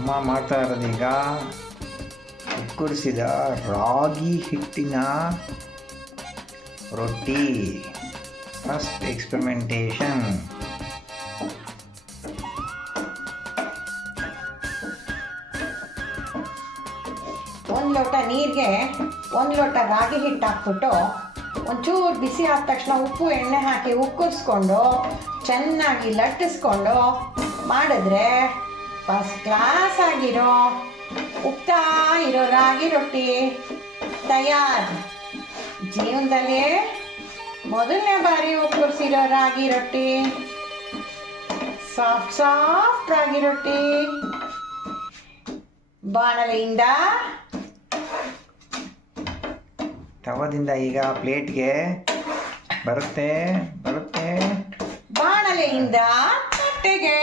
ಅಮ್ಮ ಮಾಡ್ತಾ ಇರೋದೀಗ ಕುಕ್ಕರಿಸಿದ ರಾಗಿ ಹಿಟ್ಟಿನ ರೊಟ್ಟಿ. First experimentation. ಒಂದು ಲೋಟ ನೀರಿಗೆ 1 ಲೋಟ ರಾಗಿ ಹಿಟ್ಟು ಹಾಕ್ಬಿಟ್ಟು ಒಂಚೂರು ಬಿಸಿ ಆದ ತಕ್ಷಣ ಉಪ್ಪು ಎಣ್ಣೆ ಹಾಕಿ ಉಕ್ಕರಿಸ್ಕೊಂಡು ಚೆನ್ನಾಗಿ ಲಟ್ಟಿಸ್ಕೊಂಡು ಮಾಡಿದ್ರೆ ಫಸ್ಟ್ ಕ್ಲಾಸ್ ಆಗಿರೋ ಉಪ್ತಾ ಇರೋ ರಾಗಿ ರೊಟ್ಟಿ ತಯಾರು. ಜೀವನದಲ್ಲಿ ಮೊದಲನೇ ಬಾರಿ ಉಕ್ಕರಿಸಿರೋ ರಾಗಿ ರೊಟ್ಟಿ, ಸಾಫ್ಟ್ ರಾಗಿ ರೊಟ್ಟಿ ಬಾಣಲೆಯಿಂದ ತವದಿಂದ ಈಗ ಪ್ಲೇಟ್ಗೆ ಬರುತ್ತೆ. ಬಾಣಲೆಯಿಂದ ತಟ್ಟೆಗೆ